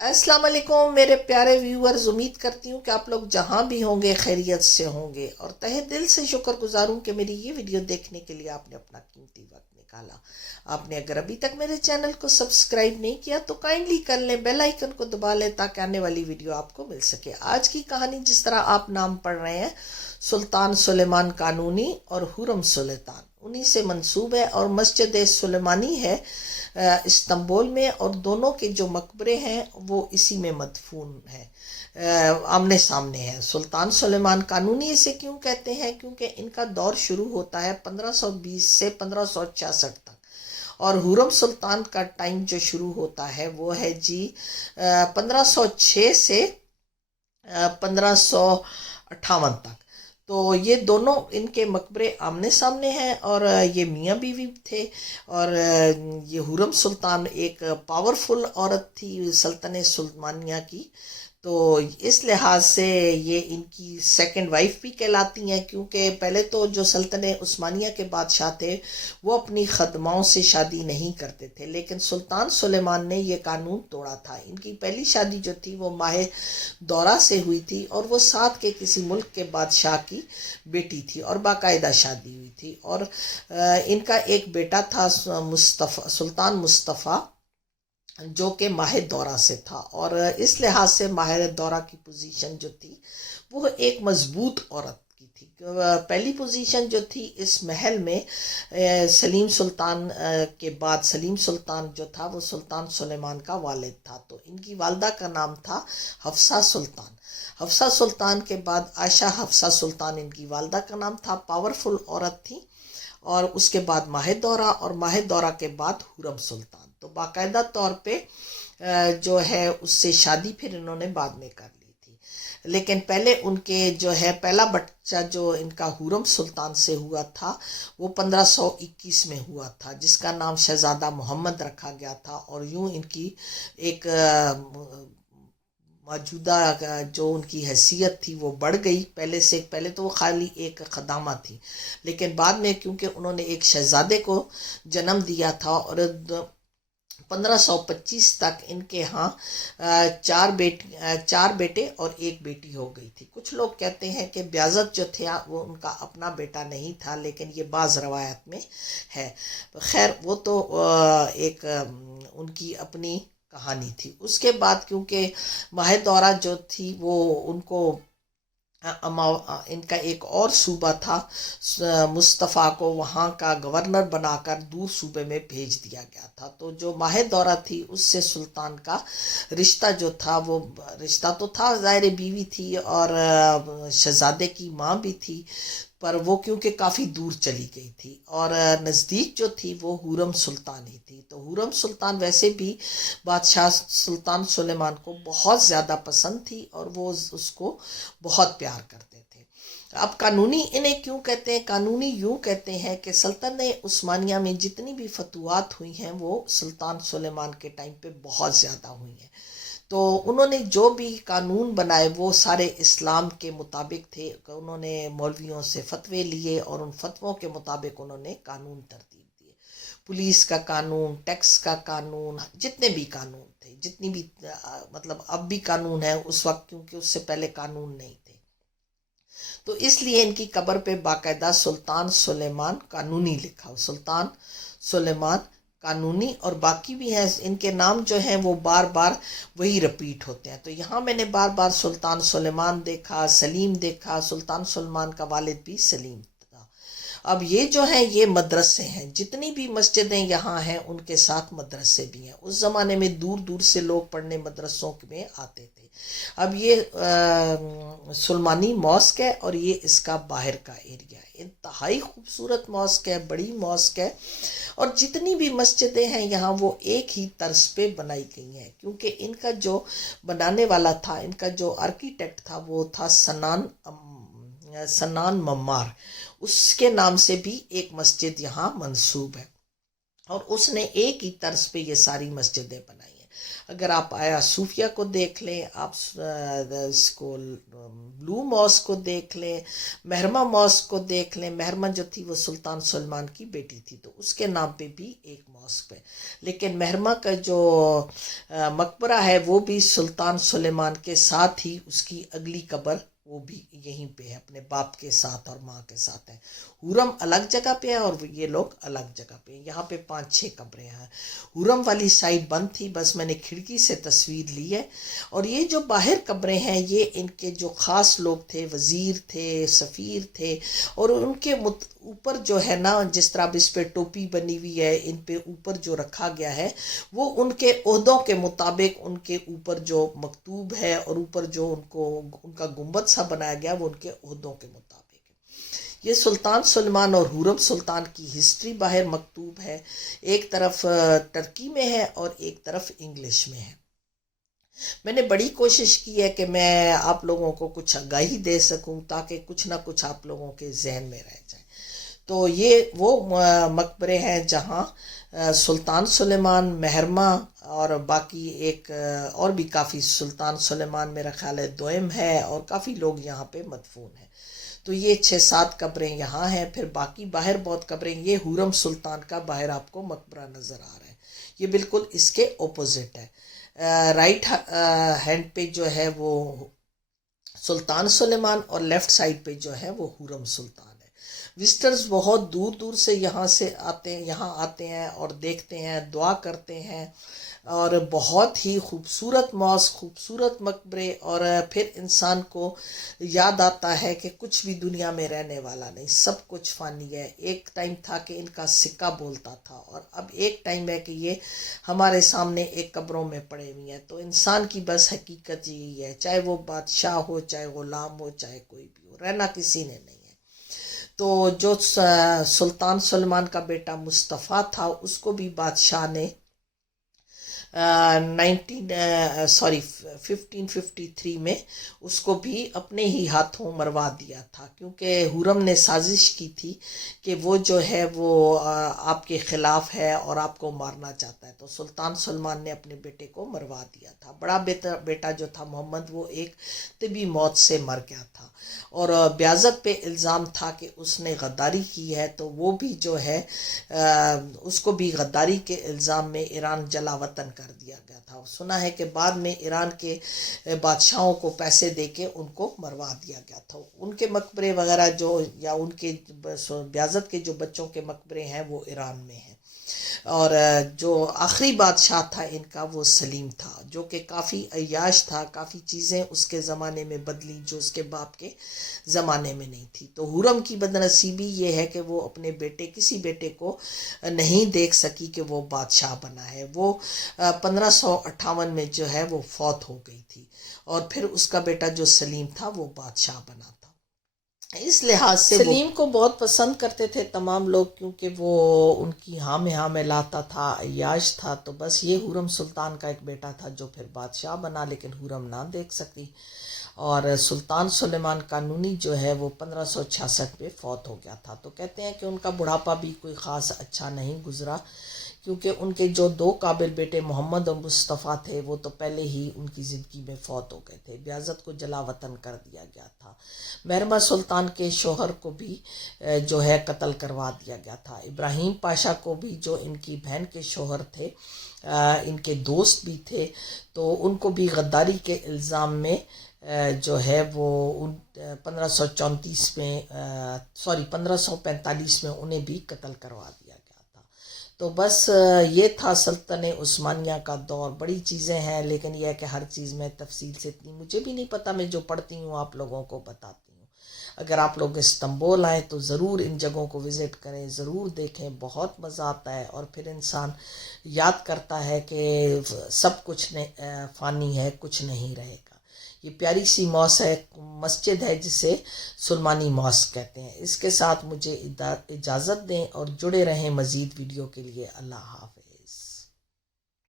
السلام علیکم میرے پیارے ویورز، امید کرتی ہوں کہ آپ لوگ جہاں بھی ہوں گے خیریت سے ہوں گے، اور تہہ دل سے شکر گزار ہوں کہ میری یہ ویڈیو دیکھنے کے لیے آپ نے اپنا قیمتی وقت نکالا۔ آپ نے اگر ابھی تک میرے چینل کو سبسکرائب نہیں کیا تو کائنڈلی کر لیں، بیل آئیکن کو دبا لیں تاکہ آنے والی ویڈیو آپ کو مل سکے۔ آج کی کہانی جس طرح آپ نام پڑھ رہے ہیں، سلطان سلیمان قانونی اور خرم سلطان، انہی سے منسوب ہے، اور مسجد سلیمانی ہے استنبول میں، اور دونوں کے جو مقبرے ہیں وہ اسی میں مدفون ہیں، آمنے سامنے ہیں۔ سلطان سلیمان قانونی اسے کیوں کہتے ہیں؟ کیونکہ ان کا دور شروع ہوتا ہے 1520 سے 1566 تک، اور خرم سلطان کا ٹائم جو شروع ہوتا ہے وہ ہے 1506 سے 1558 تک۔ تو یہ دونوں ان کے مقبرے آمنے سامنے ہیں، اور یہ میاں بیوی تھے، اور یہ خرم سلطان ایک پاورفل عورت تھی سلطنت سلمانیہ کی، تو اس لحاظ سے یہ ان کی سیکنڈ وائف بھی کہلاتی ہیں، کیونکہ پہلے تو جو سلطنت عثمانیہ کے بادشاہ تھے وہ اپنی خدماؤں سے شادی نہیں کرتے تھے، لیکن سلطان سلیمان نے یہ قانون توڑا تھا۔ ان کی پہلی شادی جو تھی وہ ماہ دورہ سے ہوئی تھی، اور وہ ساتھ کے کسی ملک کے بادشاہ کی بیٹی تھی، اور باقاعدہ شادی ہوئی تھی، اور ان کا ایک بیٹا تھا سلطان مصطفیٰ، جو کہ ماہ دورہ سے تھا، اور اس لحاظ سے ماہ دورہ کی پوزیشن جو تھی وہ ایک مضبوط عورت کی تھی۔ پہلی پوزیشن جو تھی اس محل میں، سلیم سلطان کے بعد سلیم سلطان جو تھا وہ سلطان سلیمان کا والد تھا، تو ان کی والدہ کا نام تھا حفصہ سلطان۔ حفصہ سلطان کے بعد عائشہ حفصہ سلطان ان کی والدہ کا نام تھا، پاورفل عورت تھی، اور اس کے بعد ماہ دورہ، اور ماہ دورہ کے بعد خرم سلطان۔ تو باقاعدہ طور پہ جو ہے اس سے شادی پھر انہوں نے بعد میں کر لی تھی، لیکن پہلے ان کے جو ہے پہلا بچہ جو ان کا خرم سلطان سے ہوا تھا وہ 1521 میں ہوا تھا، جس کا نام شہزادہ محمد رکھا گیا تھا، اور یوں ان کی ایک موجودہ جو ان کی حیثیت تھی وہ بڑھ گئی۔ پہلے تو وہ خالی ایک خدامہ تھی، لیکن بعد میں کیونکہ انہوں نے ایک شہزادے کو جنم دیا تھا، اور 1525 تک ان کے ہاں چار بیٹے اور ایک بیٹی ہو گئی تھی۔ کچھ لوگ کہتے ہیں کہ بیازت جو تھا وہ ان کا اپنا بیٹا نہیں تھا، لیکن یہ بعض روایت میں ہے۔ خیر، وہ تو ایک ان کی اپنی کہانی تھی۔ اس کے بعد کیونکہ ماہ دورہ جو تھی وہ ان کو ان کا ایک اور صوبہ تھا، مصطفیٰ کو وہاں کا گورنر بنا کر دور صوبے میں بھیج دیا گیا تھا، تو جو ماہ دورہ تھی اس سے سلطان کا رشتہ جو تھا، وہ رشتہ تو تھا ظاہر، بیوی تھی اور شہزادے کی ماں بھی تھی، پر وہ کیونکہ کافی دور چلی گئی تھی، اور نزدیک جو تھی وہ خرم سلطان ہی تھی۔ تو خرم سلطان ویسے بھی بادشاہ سلطان سلیمان کو بہت زیادہ پسند تھی، اور وہ اس کو بہت پیار کرتے تھے۔ اب قانونی انہیں کیوں کہتے ہیں؟ قانونی یوں کہتے ہیں کہ سلطنت عثمانیہ میں جتنی بھی فتوحات ہوئی ہیں وہ سلطان سلیمان کے ٹائم پہ بہت زیادہ ہوئی ہیں، تو انہوں نے جو بھی قانون بنائے وہ سارے اسلام کے مطابق تھے۔ انہوں نے مولویوں سے فتوے لیے، اور ان فتووں کے مطابق انہوں نے قانون ترتیب دیے، پولیس کا قانون، ٹیکس کا قانون، جتنے بھی قانون تھے، جتنی بھی مطلب اب بھی قانون ہے اس وقت، کیونکہ اس سے پہلے قانون نہیں تھے، تو اس لیے ان کی قبر پہ باقاعدہ سلطان سلیمان قانونی لکھا ہو، سلطان سلیمان قانونی، اور باقی بھی ہیں ان کے نام جو ہیں وہ بار بار وہی رپیٹ ہوتے ہیں۔ تو یہاں میں نے بار بار سلطان سلیمان دیکھا، سلیم دیکھا، سلطان سلیمان کا والد بھی سلیم تھا۔ اب یہ جو ہیں یہ مدرسے ہیں، جتنی بھی مسجدیں یہاں ہیں ان کے ساتھ مدرسے بھی ہیں۔ اس زمانے میں دور دور سے لوگ پڑھنے مدرسوں میں آتے تھے۔ اب یہ سلمانی ماسک ہے، اور یہ اس کا باہر کا ایریا ہے، انتہائی خوبصورت ماسک ہے، بڑی ماسک ہے، اور جتنی بھی مسجدیں ہیں یہاں وہ ایک ہی طرز پہ بنائی گئی ہیں، کیونکہ ان کا جو بنانے والا تھا، ان کا جو آرکیٹیکٹ تھا وہ تھا سنان ممار، اس کے نام سے بھی ایک مسجد یہاں منسوب ہے، اور اس نے ایک ہی طرز پہ یہ ساری مسجدیں بنائی ہیں۔ اگر آپ آیا صوفیہ کو دیکھ لیں، آپ اس کو بلو ماسک کو دیکھ لیں، مہرمہ ماسک کو دیکھ لیں. مہرمہ جو تھی وہ سلطان سلیمان کی بیٹی تھی، تو اس کے نام پہ بھی ایک ماسک ہے. لیکن مہرمہ کا جو مقبرہ ہے وہ بھی سلطان سلیمان کے ساتھ ہی اس کی اگلی قبر وہ بھی یہیں پہ ہے، اپنے باپ کے ساتھ اور ماں کے ساتھ ہے. حرم الگ جگہ پہ ہے اور یہ لوگ الگ جگہ پہ ہیں. یہاں پہ 5-6 قبریں ہیں. حرم والی سائڈ بند تھی، بس میں نے کھڑکی سے تصویر لی ہے. اور یہ جو باہر قبریں ہیں یہ ان کے جو خاص لوگ تھے، وزیر تھے، سفیر تھے، اور ان کے اوپر جو ہے نا، جس طرح اب اس پہ ٹوپی بنی ہوئی ہے، ان پہ اوپر جو رکھا گیا ہے وہ ان کے عہدوں کے مطابق ان کے اوپر جو مکتوب ہے، اور اوپر جو ان کا گنبد سا بنایا گیا وہ ان کے عہدوں کے مطابق ہے. یہ سلطان سلیمان اور حرم سلطان کی ہسٹری باہر مکتوب ہے، ایک طرف ترکی میں ہے اور ایک طرف انگلش میں ہے. میں نے بڑی کوشش کی ہے کہ میں آپ لوگوں کو کچھ آگاہی دے سکوں تاکہ کچھ نہ کچھ آپ لوگوں کے ذہن میں رہ جائے. تو یہ وہ مقبرے ہیں جہاں سلطان سلیمان، مہرمہ اور باقی ایک اور بھی کافی، سلطان سلیمان میرا خیال ہے دوئم ہے، اور کافی لوگ یہاں پہ مدفون ہیں. تو یہ 6-7 قبریں یہاں ہیں. پھر باقی باہر بہت قبریں. یہ حرم سلطان کا باہر آپ کو مقبرہ نظر آ رہا ہے، یہ بالکل اس کے اپوزٹ ہے. رائٹ ہینڈ پہ جو ہے وہ سلطان سلیمان اور لیفٹ سائڈ پہ جو ہے وہ حرم سلطان ہے. وزٹرز بہت دور دور سے یہاں آتے ہیں اور دیکھتے ہیں، دعا کرتے ہیں، اور بہت ہی خوبصورت ماسک، خوبصورت مقبرے. اور پھر انسان کو یاد آتا ہے کہ کچھ بھی دنیا میں رہنے والا نہیں، سب کچھ فانی ہے. ایک ٹائم تھا کہ ان کا سکہ بولتا تھا، اور اب ایک ٹائم ہے کہ یہ ہمارے سامنے ایک قبروں میں پڑے ہوئے ہیں. تو انسان کی بس حقیقت یہی ہے، چاہے وہ بادشاہ ہو، چاہے غلام ہو، چاہے کوئی بھی ہو، رہنا کسی نے نہیں ہے. تو جو سلطان سلمان کا بیٹا مصطفیٰ تھا اس کو بھی بادشاہ نے 1553 میں اس کو بھی اپنے ہی ہاتھوں مروا دیا تھا، کیونکہ حرم نے سازش کی تھی کہ وہ جو ہے وہ آپ کے خلاف ہے اور آپ کو مارنا چاہتا ہے. تو سلطان سلمان نے اپنے بیٹے کو مروا دیا تھا. بڑا بیٹا جو تھا محمد، وہ ایک طبی موت سے مر گیا تھا، اور بیازت پہ الزام تھا کہ اس نے غداری کی ہے. تو وہ بھی جو ہے اس کو بھی غداری کے الزام میں ایران جلا وطن کر دیا گیا تھا. سنا ہے کہ بعد میں ایران کے بادشاہوں کو پیسے دے کے ان کو مروا دیا گیا تھا. ان کے مقبرے وغیرہ جو، یا ان کے بیازت کے جو بچوں کے مقبرے ہیں وہ ایران میں ہیں. اور جو آخری بادشاہ تھا ان کا وہ سلیم تھا، جو کہ کافی عیاش تھا. کافی چیزیں اس کے زمانے میں بدلی جو اس کے باپ کے زمانے میں نہیں تھی. تو حرم کی بدنصیبی یہ ہے کہ وہ اپنے کسی بیٹے کو نہیں دیکھ سکی کہ وہ بادشاہ بنا ہے. وہ 1558 میں جو ہے وہ فوت ہو گئی تھی، اور پھر اس کا بیٹا جو سلیم تھا وہ بادشاہ بنا تھا. اس لحاظ سے سلیم کو بہت پسند کرتے تھے تمام لوگ، کیونکہ وہ ان کی ہاں میں لاتا تھا، عیاش تھا. تو بس یہ حرم سلطان کا ایک بیٹا تھا جو پھر بادشاہ بنا، لیکن حرم نہ دیکھ سکی. اور سلطان سلیمان قانونی جو ہے وہ 1566 میں فوت ہو گیا تھا. تو کہتے ہیں کہ ان کا بڑھاپا بھی کوئی خاص اچھا نہیں گزرا، کیونکہ ان کے جو 2 قابل بیٹے محمد اور مصطفیٰ تھے وہ تو پہلے ہی ان کی زندگی میں فوت ہو گئے تھے. بیازت کو جلا وطن کر دیا گیا تھا. مہرمہ سلطان کے شوہر کو بھی جو ہے قتل کروا دیا گیا تھا. ابراہیم پاشا کو بھی، جو ان کی بہن کے شوہر تھے، ان کے دوست بھی تھے، تو ان کو بھی غداری کے الزام میں جو ہے وہ 1545 میں انہیں بھی قتل کروا دیا گیا تھا. تو بس یہ تھا سلطنت عثمانیہ کا دور. بڑی چیزیں ہیں، لیکن یہ ہے کہ ہر چیز میں تفصیل سے اتنی مجھے بھی نہیں پتہ. میں جو پڑھتی ہوں آپ لوگوں کو بتاتی ہوں. اگر آپ لوگ استنبول آئیں تو ضرور ان جگہوں کو وزٹ کریں، ضرور دیکھیں، بہت مزہ آتا ہے. اور پھر انسان یاد کرتا ہے کہ سب کچھ فانی ہے، کچھ نہیں رہے گا. یہ پیاری سی مسجد ہے جسے سلمانی ماسک کہتے ہیں. اس کے ساتھ مجھے اجازت دیں اور جڑے رہیں مزید ویڈیو کے لیے. اللہ حافظ.